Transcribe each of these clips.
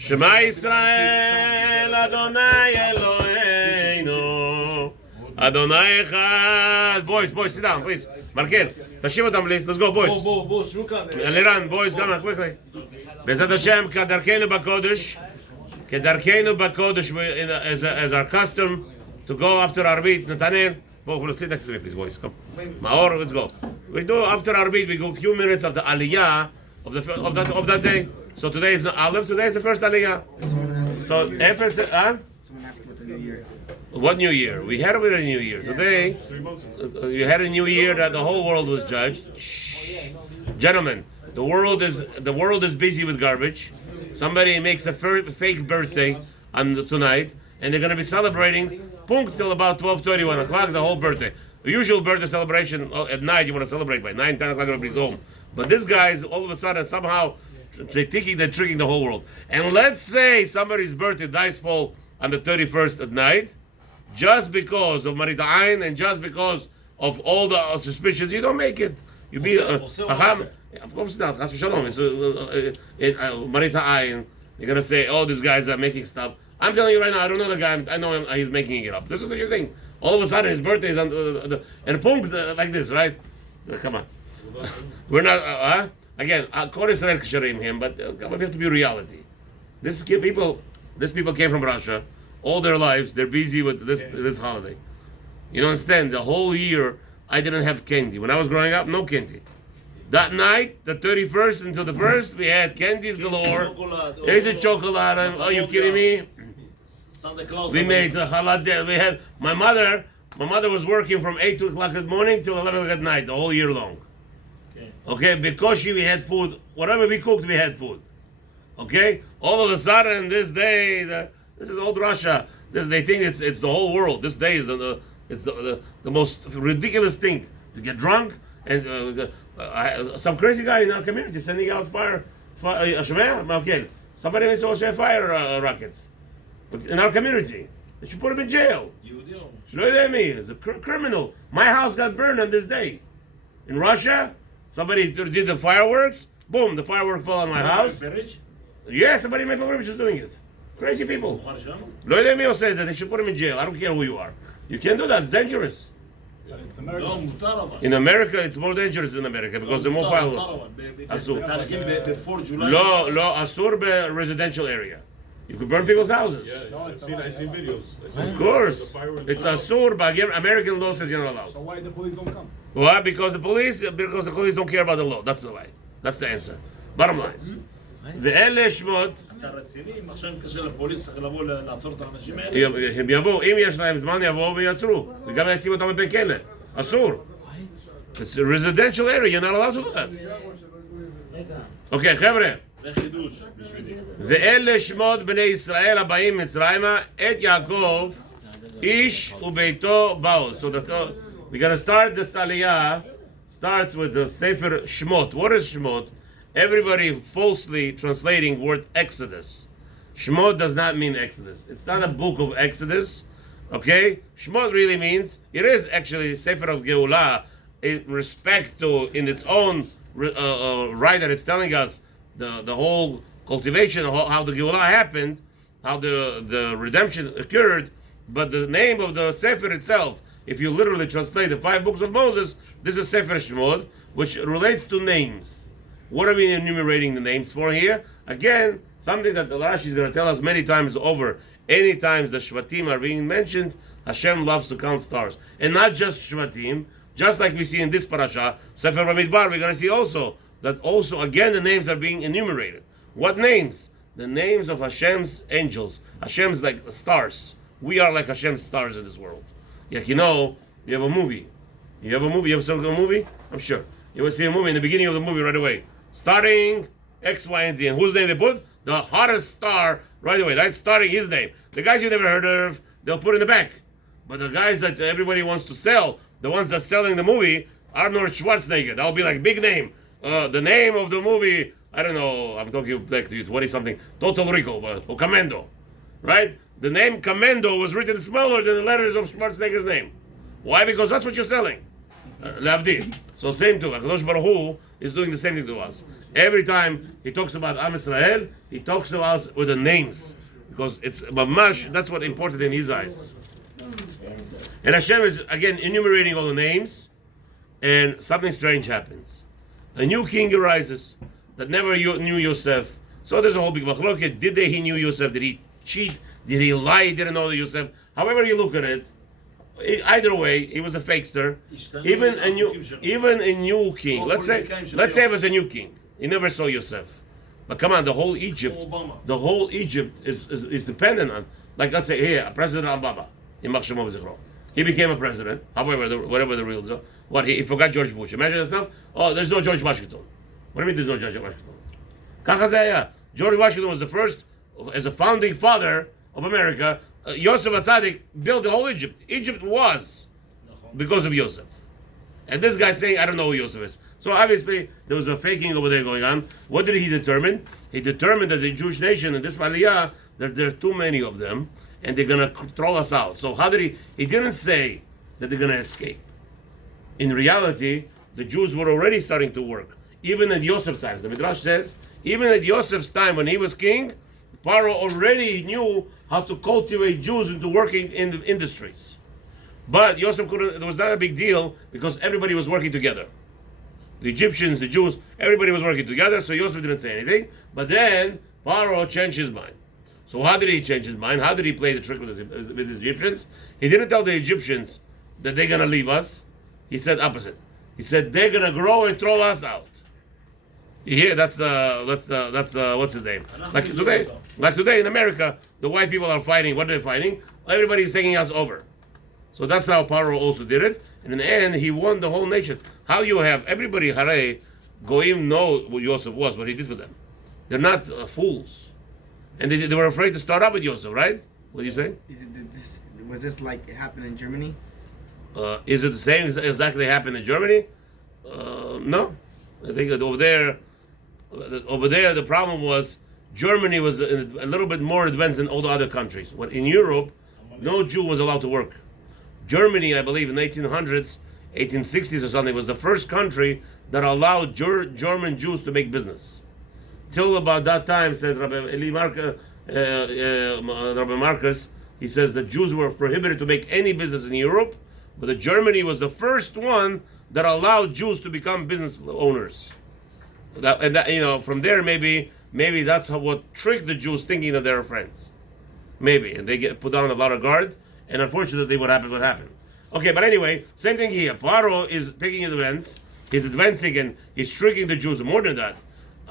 Shema Yisrael, Adonai Eloheinu, Adonai Echad. Boys, sit down, please. Markel, Yeshivath, please. Let's go, boys. Eliran, boys, come on, quickly. Bezat Hashem, Kedarkeinu Bakodesh, as our custom, to go after Arvit, Nathaniel. Sit next to me, please, boys. Come. Maor, let's go. We do after Arvit. We go a few minutes of the Aliyah of that day. So today is not Aleph. Today is the first Aliyah. So someone asked about the new year. What new year? We had a new year. Today, you had a new year that the whole world was judged. Shh. Gentlemen, the world is busy with garbage. Somebody makes a fake birthday tonight, and they're going to be celebrating punkt till about 12:30, 1 o'clock, the whole birthday. The usual birthday celebration at night, you want to celebrate by 9, 10 o'clock, everybody's home. But this guy's all of a sudden somehow thinking they're tricking the whole world. And let's say somebody's birthday dice fall on the 31st at night, just because of Marita Ayin and just because of all the suspicions, you don't make it. You be of course not. Chas v'shalom. Marita Ayin. You're gonna say, "Oh, these guys are making stuff." I'm telling you right now, I don't know the guy. I know him. He's making it up. This is the thing. All of a sudden, his birthday is on and a punkt like this, right? Come on. We're not. Again, Kol Yisrael ksharim him, but we have to be reality. These people came from Russia. All their lives, they're busy with this holiday. You don't understand? The whole year, I didn't have candy. When I was growing up, no candy. That night, the 31st until the 1st, we had candies galore. Here's a chocolate. Are you kidding me? We made halal. We had my mother was working from 8 o'clock in the morning till 11 o'clock at night, the whole year long. Okay, because we had food. Whatever we cooked, we had food. Okay, all of a sudden, this day, this is old Russia. They think it's the whole world. This day is the most ridiculous thing to get drunk and some crazy guy in our community sending out fire. Okay, somebody may say fire rockets in our community. They should put him in jail. He's a criminal. My house got burned on this day. In Russia, somebody did the fireworks. Boom, the firework fell on my house. Yeah, somebody in Maple Ridge is doing it. Crazy people. Lo says that they should put him in jail. I don't care who you are. You can't do that. It's dangerous. In America, it's more dangerous in America because the more fireworks. Asur. Asur residential area. You could burn people's houses. Yeah, I've seen videos. Of course. It's Asur, but American law says you're not allowed. So why the police don't come? Why? Because the police don't care about the law. That's the way. That's the answer. Bottom line. The Shemot. הם יבואו, אם יש להם זמן יבואו ויעצרו וגם ישים אותם בבית כלא, אסור. It's a residential area, you're not allowed to do that. אוקיי, חבר'ה, ואלה שמות בני ישראל הבאים מצרימה את יעקב איש וביתו באו. So we're going to start this aliyah starts with the Sofer Shemot. What is Shemot? Everybody falsely translating word Exodus. Shemot does not mean Exodus. It's not a book of Exodus. Okay? Shemot really means, it is actually Sefer of Geulah in respect to, in its own right that it's telling us the whole cultivation, how the Geulah happened, how the redemption occurred, but the name of the Sefer itself, if you literally translate the 5 books of Moses, this is Sefer Shemot, which relates to names. What are we enumerating the names for here? Again, something that the Rashi is going to tell us many times over. Any times the Shvatim are being mentioned, Hashem loves to count stars. And not just Shvatim, just like we see in this parasha, Sefer Bamidbar, we're going to see also, that also again the names are being enumerated. What names? The names of Hashem's angels. Hashem's like stars. We are like Hashem's stars in this world. Like you know, you have a movie. You ever seen a movie? I'm sure. You will see a movie in the beginning of the movie right away. Starting X, Y, and Z. And whose name they put? The hottest star right away. That's starting his name. The guys you never heard of, they'll put in the back. But the guys that everybody wants to sell, the ones that's selling the movie, Arnold Schwarzenegger. That'll be like big name. The name of the movie, I don't know, I'm talking back to you, 20-something, Total Rico, or Commando. Right? The name Commando was written smaller than the letters of Schwarzenegger's name. Why? Because that's what you're selling. Lavdi. So same too. HaKadosh Baruch Hu is doing the same thing to us. Every time he talks about Am Israel, he talks to us with the names. Because it's mamash, that's what's important in his eyes. And Hashem is, again, enumerating all the names, and something strange happens. A new king arises that never knew Yosef. So there's a whole big machloket. Did he knew Yosef? Did he cheat? Did he lie? He didn't know Yosef? However you look at it, either way, he was a fakester. Even a new king. Let's say it was a new king. He never saw Yosef. But come on, the whole Egypt is dependent on, like let's say here, President Obama, he became a president. However, whatever the rules are, he forgot George Bush. Imagine yourself. Oh, there's no George Washington. What do you mean there's no George Washington? George Washington was the first, as a founding father of America. Yosef Atzadik built the whole Egypt. Egypt was because of Yosef. And this guy saying, I don't know who Yosef is. So obviously, there was a faking over there going on. What did he determine? He determined that the Jewish nation in this Aliyah, there are too many of them, and they're going to throw us out. So how did he didn't say that they're going to escape. In reality, the Jews were already starting to work. Even at Yosef's time. The Midrash says, even at Yosef's time when he was king, Pharaoh already knew how to cultivate Jews into working in the industries. But Yosef couldn't, it was not a big deal because everybody was working together. The Egyptians, the Jews, everybody was working together, so Yosef didn't say anything. But then Pharaoh changed his mind. So how did he change his mind? How did he play the trick with the Egyptians? He didn't tell the Egyptians that they're going to leave us. He said opposite. He said they're going to grow and throw us out. You hear? That's the what's his name? Like today in America, the white people are fighting. What are they fighting? Everybody's taking us over. So that's how Pharaoh also did it. And in the end, he won the whole nation. How you have everybody, Hare, Goim know what Yosef was, what he did for them. They're not fools. And they were afraid to start up with Yosef, right? What do you say? Was this like it happened in Germany? Is it the same exactly happened in Germany? No. I think that over there, the problem was Germany was a little bit more advanced than all the other countries. When in Europe, no Jew was allowed to work. Germany, I believe, in the 1800s, 1860s or something, was the first country that allowed German Jews to make business. Till about that time, says Rabbi Marcus, he says that Jews were prohibited to make any business in Europe, but Germany was the first one that allowed Jews to become business owners. From there, maybe that's what tricked the Jews thinking that they're friends. Maybe, and they get put down a lot of guard. And unfortunately, what happened. Okay, but anyway, same thing here. Pharaoh is taking advance. He's advancing and he's tricking the Jews. More than that,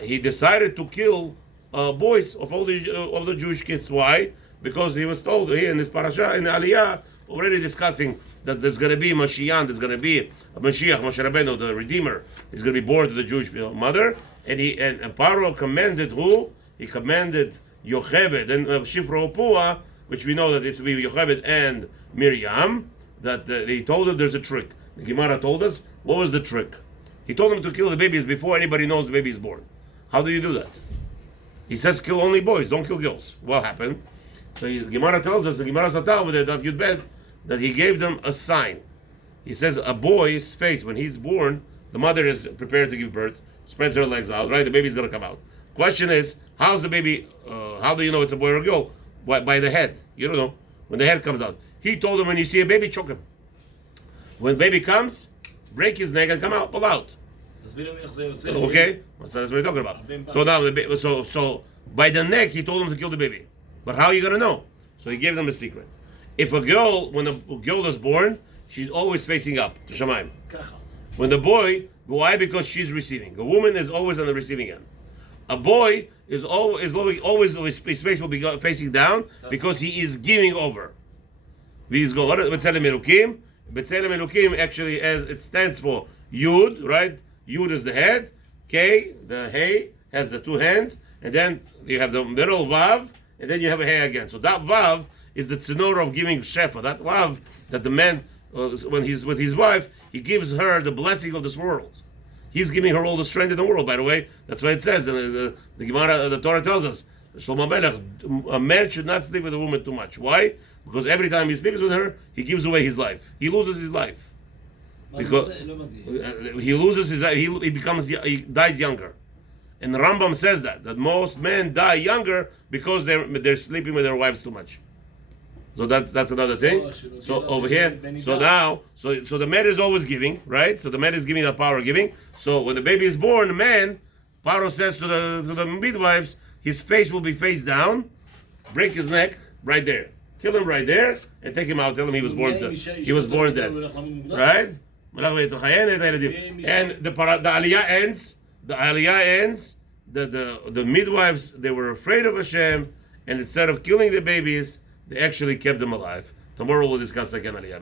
he decided to kill boys of all the Jewish kids. Why? Because he was told here in this Parshat, in the Aliyah, already discussing that there's going to be a Mashiach, there's going to be a Mashiach, Moshe Rabbeinu, the Redeemer. He's going to be born to the Jewish mother. And Pharaoh commanded who? He commanded Yocheved and Shifra Pua, which we know that it's to be Yocheved and Miriam, that he told them there's a trick. The Gemara told us, what was the trick? He told them to kill the babies before anybody knows the baby is born. How do you do that? He says kill only boys, don't kill girls. What happened? So the Gemara tells us, the Gemara Satah with the Daf Yud Bet, that he gave them a sign. He says a boy's face, when he's born, the mother is prepared to give birth, spreads her legs out, right? The baby's going to come out. Question is, how's the baby, how do you know it's a boy or a girl? By the head. You don't know. When the head comes out. He told them when you see a baby, choke him. When baby comes, break his neck and pull out. Okay? That's what we're talking about. So now, so by the neck, he told them to kill the baby. But how are you going to know? So he gave them a secret. If a girl, when a girl is born, she's always facing up to Shemaim. When the boy, why? Because she's receiving. A woman is always on the receiving end. A boy is always his face will be facing down because he is giving over. B'Tselem Elokim. B'Tselem Elokim actually, as it stands for Yud, right? Yud is the head. K, the Hey, has the two hands, and then you have the middle Vav, and then you have a Hey again. So that Vav is the tzedor of giving Shefa. That Vav that the man, when he's with his wife, he gives her the blessing of this world. He's giving her all the strength in the world, by the way. That's what it says. The Gemara, the Torah tells us, Shlomo Melech, a man should not sleep with a woman too much. Why? Because every time he sleeps with her, he gives away his life. He loses his life. Because he loses his life. He dies younger. And the Rambam says that most men die younger because they're sleeping with their wives too much. So that's another thing. So over here, so now, so the man is always giving, right? So the man is giving the power of giving. So when the baby is born, the man, Paro says to the midwives, his face will be face down, break his neck right there, kill him right there, and take him out. Tell him he was born dead. Right? And the aliyah ends. The aliyah ends. The midwives, they were afraid of Hashem, and instead of killing the babies, they actually kept them alive. Tomorrow we'll discuss again aliyah.